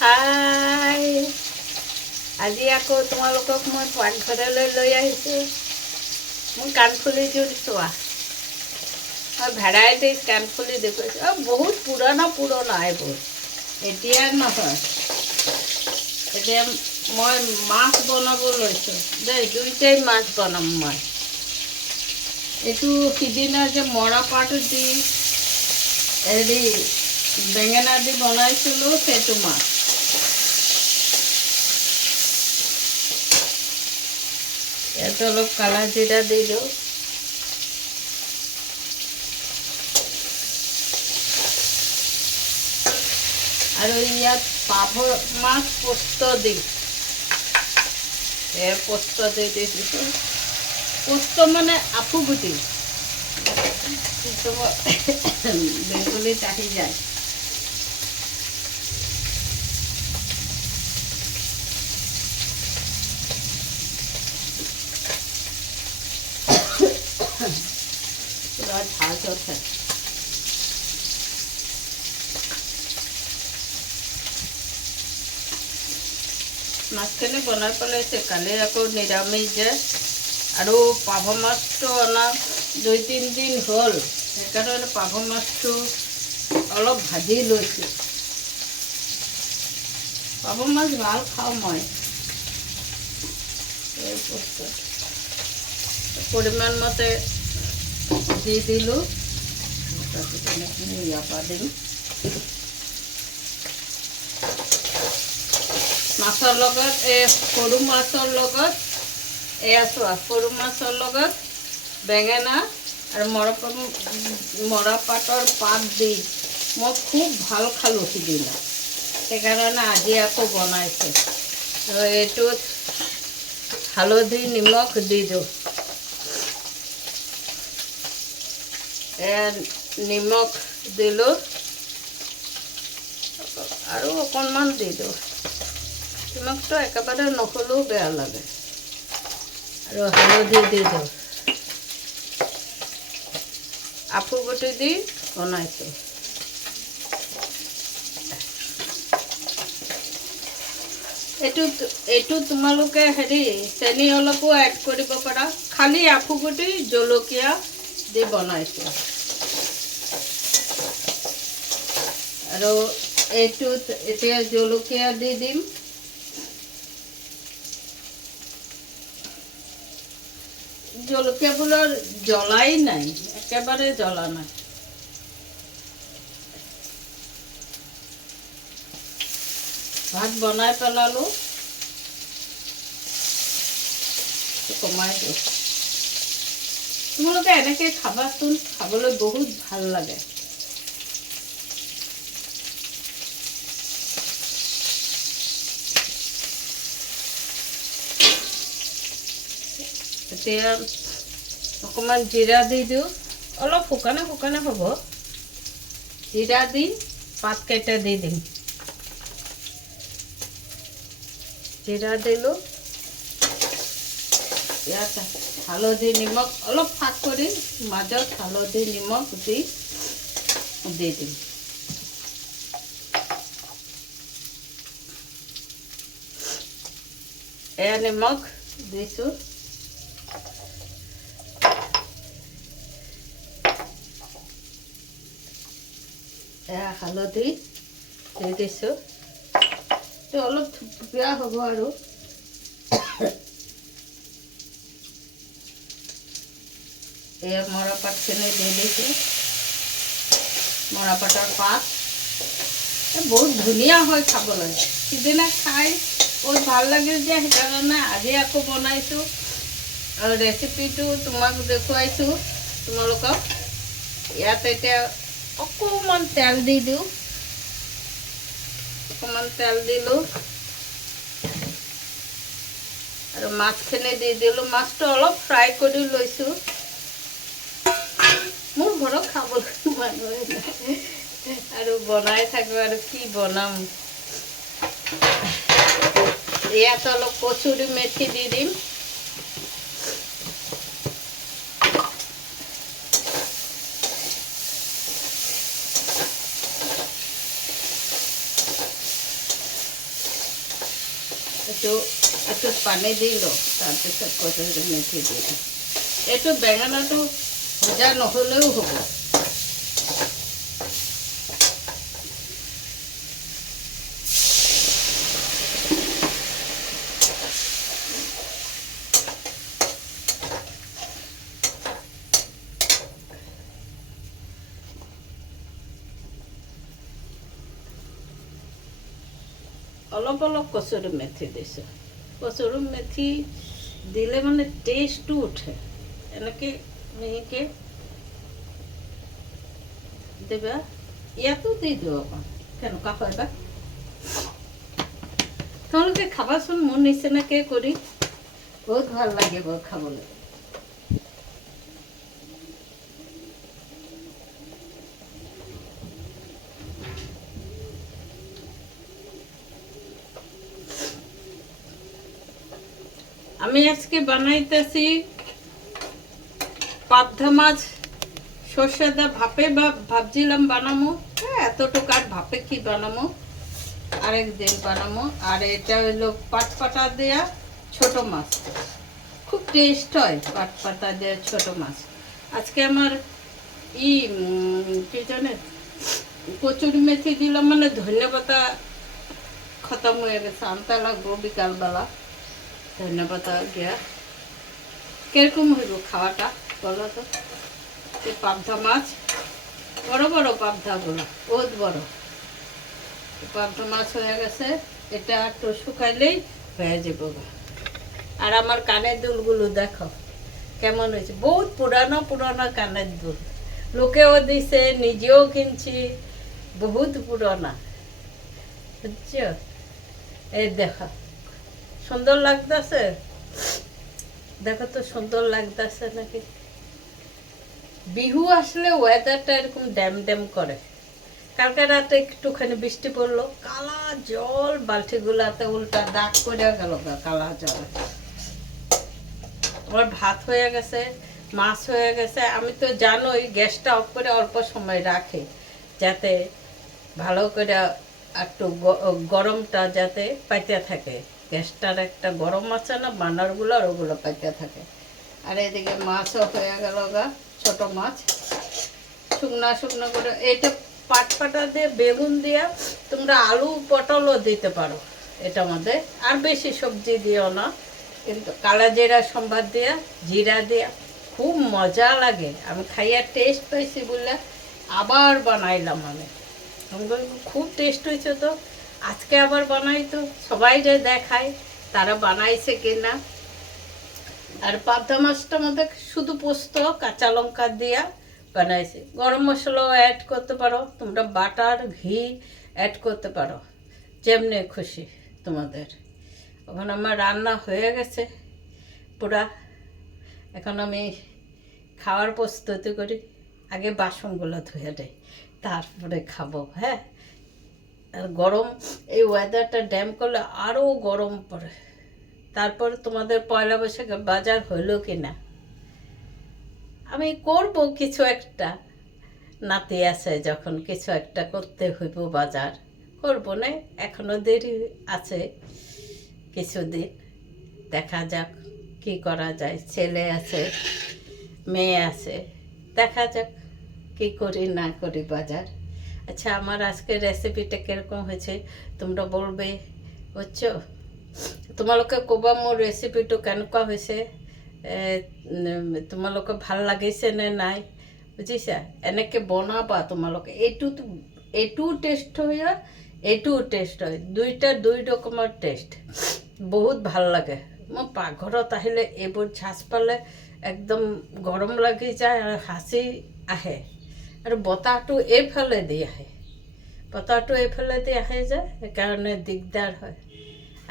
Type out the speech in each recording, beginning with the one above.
হাই, আজি আকৌ তোমালোকক মই পাকঘৰলৈ লৈ আহিছোঁ। মোৰ কাণফুলিযোৰ চোৱা, মই ভেৰাইটিজ কাণফুলি দেখুৱাইছোঁ। বহুত পুৰণা এইবোৰ, এতিয়া নহয়। এতিয়া মই মাছ বনাব লৈছোঁ দেই, দুইটাই মাছ বনাম মই। এইটো সিদিনা যে মৰা পাত দি হেৰি বেঙেনা দি বনাইছিলোঁ, সেইটো মাছ। ইয়াত অলপ কালা জিৰা দি দিওঁ। আৰু ইয়াত পাভ মাছ পোস্ত দিম। পোস্ত দি দিছোঁ। পোস্ত মানে আফুগুটি, বেগুলিত আহি যায়। পুৰা ঝাঁজ উঠে। মাছখিনি বনাই পেলাইছে, কালি আকৌ নিৰামিষ যে, আৰু পাভ মাছটো অনা 2-3 দিন হ'ল, সেইকাৰণে পাভ মাছটো অলপ ভাজি লৈছোঁ। পাভ মাছ ভাল খাওঁ মই। এই বস্তুত পৰিমাণ মতে দি দিলোঁ। তাৰপিছত এনেখিনি ইয়াৰ পৰা দিম। মাছৰ লগত সৰু মাছৰ লগত সৰু মাছৰ লগত বেঙেনা আৰু মৰা পাতৰ পাত দি মই খুব ভাল খালোঁ সিদিনা, সেইকাৰণে আজি আকৌ বনাইছোঁ। আৰু এইটোত হালধি নিমখ দি দিওঁ। নিমখ দিলোঁ আৰু অকণমান দি দিওঁ। নিমখটো একেবাৰে নহ'লেও বেয়া লাগে। আৰু হালধি দি দিওঁ। আফুগুটি দি বনাইছোঁ। এইটো তোমালোকে চেনি অলপো এড কৰিব পাৰা। খালি আফুগুটি জলকীয়া দি বনাইছোঁ। আৰু এইটোত এতিয়া জলকীয়া দি দিম। জলকীয়াবোৰৰ জ্বলাই নাই, একেবাৰে জ্বলা নাই। ভাত বনাই পেলালোঁ, কমাই দিওঁ। তোমালোকে এনেকৈ খাবাচোন, খাবলৈ বহুত ভাল লাগে। এতিয়া অকণমান জিৰা দি দিওঁ, অলপ শুকানে হ'ব। জিৰা দি পাতকেইটা দি দিম। জিৰা দিলোঁ। ইয়াত হালধি নিমখ অলপ ফাঁক কৰি মাজত হালধি নিমখ দি দিম। এয়া নিমখ দিছোঁ। এয়া হালধি দি দিছোঁ। এইটো অলপ থুপথুপীয়া হ'ব আৰু। এয়া মৰা পাতখিনি দি দিছোঁ। মৰা পাতৰ পাত বহুত ধুনীয়া হয় খাবলৈ। সিদিনা খাই বহুত ভাল লাগিল যে, সেইকাৰণে আজি আকৌ বনাইছোঁ। আৰু ৰেচিপিটো তোমাক দেখুৱাইছোঁ তোমালোকক। ইয়াত এতিয়া অকণমান তেল দি দিওঁ। অকণমান তেল দিলোঁ আৰু মাছখিনি দি দিলোঁ। মাছটো অলপ ফ্ৰাই কৰি লৈছোঁ। মোৰ ঘৰত খাবলৈ মানুহে নাই আৰু বনাই থাকোঁ, আৰু কি বনাম। ইয়াত অলপ কচুৰি মেথি দি দিম। একটু একটু পানী দি লওঁ, তাৰপিছত কচুৰি মেথি দি দিওঁ। এইটো বেঙেনাটো ভজা নহ'লেও হ'ব। অলপ অলপ কচুৰি মেথি দিছোঁ। কচুৰি মেথি দিলে মানে টেষ্টটো উঠে। এনেকৈ মিহিকৈ দিবা। ইয়াতো দি দিওঁ অকণ, কেনেকুৱা হয় বা। তোমালোকে খাবাচোন মোৰ নিচিনাকৈ কৰি, বহুত ভাল লাগিব খাবলৈ। আমি আজকে বানাইতেছি পাবদা মাছ সর্ষে দা ভাপে, ভাবছিলাম বানাবো, এতটুকু আর ভাপে কি বানাবো, আরেকদিন বানাবো। আর এটা হলো পাটপাটা দেয়া ছোট মাছ, খুব টেস্ট হয় পাটপাটা দেয়া ছোট মাছ। আজকে আমার কি জানে কচুরি মেথি দিলাম মানে ধনিয়া পাতা খতম হয়ে গেছে, আনতে লাগবো বিকালবেলা ধনিয়া পাতা দিয়া। কিরকম হইব খাওয়াটা বলো তো? এই পাবদা মাছ, বড় বড় পাবদাগুলো, বহুত বড় পাবদা মাছ হয়ে গেছে। এটা একটু শুকাইলেই হয়ে যাব। আর আমার কানের দুলগুলো দেখো কেমন হয়েছে, বহুত পুরানো পুরানো কানের দুল, লোকেও দিছে, নিজেও কিনছি, বহুত পুরানা, বুঝছো? এই দেখো সুন্দর লাগতেছে, দেখো তো সুন্দর লাগতেছে নাকি? বিহু আসলে ওয়েদারটা এরকম ড্যাম ড্যাম করে। কালকে রাতে একটুখানি বৃষ্টি পড়লো, কালা জল বালতিগুলাতে উল্টা দাগ করে গেল, কালা জল। আমার ভাত হয়ে গেছে, মাছ হয়ে গেছে। আমি তো জানোই গ্যাসটা অফ করে অল্প সময় রাখি, যাতে ভালো করে একটু গরমটা যাতে পাইতে থাকে। গ্যাসটার একটা গরম আছে না বানারগুলো, আর ওগুলো পাইতে থাকে। আর এদিকে মাছও হয়ে গেল গা, ছোট মাছ শুকনা শুকনো করে। এইটা পাটপাটা দিয়ে বেগুন দিয়া তোমরা আলু পটলও দিতে পারো এটার মধ্যে, আর বেশি সবজি দিও না। কিন্তু কালা জিরা সম্বাদ দিয়া, জিরা দিয়া খুব মজা লাগে। আমি খাইয়া টেস্ট পাইছি বলে আবার বানাইলাম। আমি খুব টেস্ট হয়েছে, তো আজকে আবার বানাই, তো সবাই যে দেখায় তারা বানাইছে কিনা। আর পাবদা মাছটার মধ্যে শুধু পোস্ত কাঁচা লঙ্কা দিয়া বানাইছি। গরম মশলাও অ্যাড করতে পারো তোমরা, বাটার ঘি অ্যাড করতে পারো, যেমনি খুশি তোমাদের। এখন আমার রান্না হয়ে গেছে পুরা, এখন আমি খাওয়ার প্রস্তুতি করি। আগে বাসনগুলো ধুয়ে দেয়, তারপরে খাবো। হ্যাঁ, আর গরম এই ওয়েদারটা ড্যাম করলে আরও গরম পড়ে। তারপর তোমাদের পয়লা বৈশাখে বাজার হইল কি না? আমি করব কিছু একটা, নাতি আছে যখন কিছু একটা করতে হইব, বাজার করব না, এখনো দেরি আছে কিছুদিন। দেখা যাক কি করা যায়। ছেলে আছে, মেয়ে আছে, দেখা যাক কি করি না করি বাজার। আচ্ছা, আমার আজকের রেসিপিটা কিরকম হয়েছে তোমরা বলবে, বুঝছো? তোমালোকে কবা মোৰ ৰেচিপিটো কেনেকুৱা হৈছে, তোমালোকে ভাল লাগিছে নে নাই, বুজিছা? এনেকৈ বনাবা তোমালোকে। এইটোও টেষ্ট হয়, এইটোও টেষ্ট হয়, দুইটা দুই রকমের টেষ্ট, বহুত ভাল লাগে। মই পাকঘৰত আহিলে এইবোৰ ঝাঁজ পালে একদম গৰম লাগি যায় আৰু হাঁচি আহে। আৰু বতাহটো এইফালে দি আহে, বতাহটো এইফালে দি আহে যে, সেইকাৰণে দিগদাৰ হয়।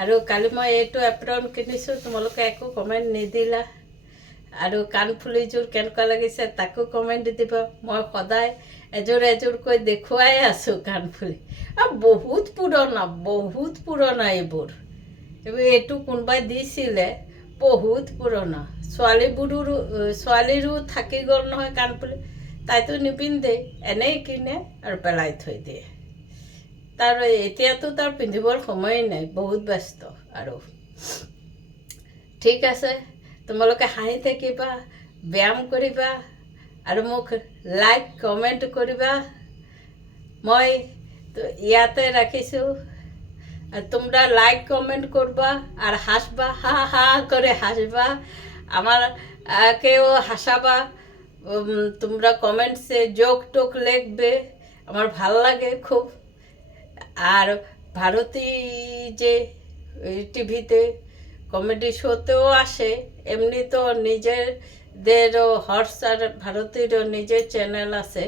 আৰু কালি মই এইটো এপ্ৰন কিনিছোঁ, তোমালোকে একো কমেণ্ট নিদিলা। আৰু কাণফুলিযোৰ কেনেকুৱা লাগিছে তাকো কমেণ্ট দি দিব। মই সদায় এযোৰ এযোৰকৈ দেখুৱাই আছোঁ কাণফুলি। আৰু বহুত পুৰণা এইবোৰ। এইটো কোনোবাই দিছিলে, বহুত পুৰণা। ছোৱালীৰো থাকি গ'ল নহয় কাণফুলি, তাইতো নিপিন্ধে, এনেই কিনে আৰু পেলাই থৈ দিয়ে। তাৰ এতিয়াতো তাৰ পিন্ধিবৰ সময় নাই, বহুত ব্যস্ত। আৰু ঠিক আছে, তোমালোকে হাঁহি থাকিবা, ব্যায়াম কৰিবা আৰু মোক লাইক কমেণ্ট কৰিবা। মই ইয়াতে রাখিছোঁ। আর তোমরা লাইক কমেন্ট করবা আর হাসবা, হা হা করে হাসবা, আমার কেউ হাসাবা। তোমরা কমেন্টসে জোক টোক লিখবে, আমার ভাল লাগে খুব। আর ভারতী যে টিভিতে কমেডি শোতেও আসে, এমনি তো নিজেদেরও হর্ষ আর ভারতীরও নিজের চ্যানেল আছে,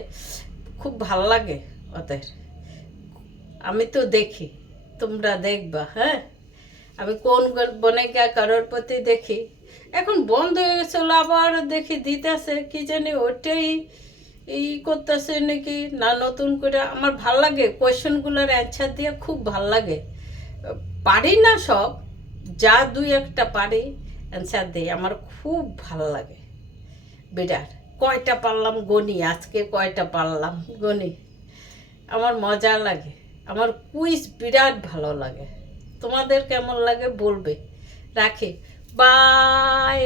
খুব ভাল লাগে ওদের। আমি তো দেখি, তোমরা দেখবা। হ্যাঁ, আমি কোন বনেগা কারোরপতি দেখি, এখন বন্ধ হয়ে গেছিল, আবার দেখি দিতেছে, কি জানি ওটাই করতেছে নাকি না নতুন করে। আমার ভাল লাগে কোয়েশ্চেনগুলোর অ্যান্সার দিয়ে, খুব ভাল লাগে। পারি না সব, যা দুই একটা পারি অ্যান্সার দিই, আমার খুব ভাল লাগে বিরাট। কয়টা পারলাম গনি, আজকে কয়টা পারলাম গনি, আমার মজা লাগে। আমার কুইজ বিরাট ভালো লাগে। তোমাদের কেমন লাগে বলবে। রাখি, বাই।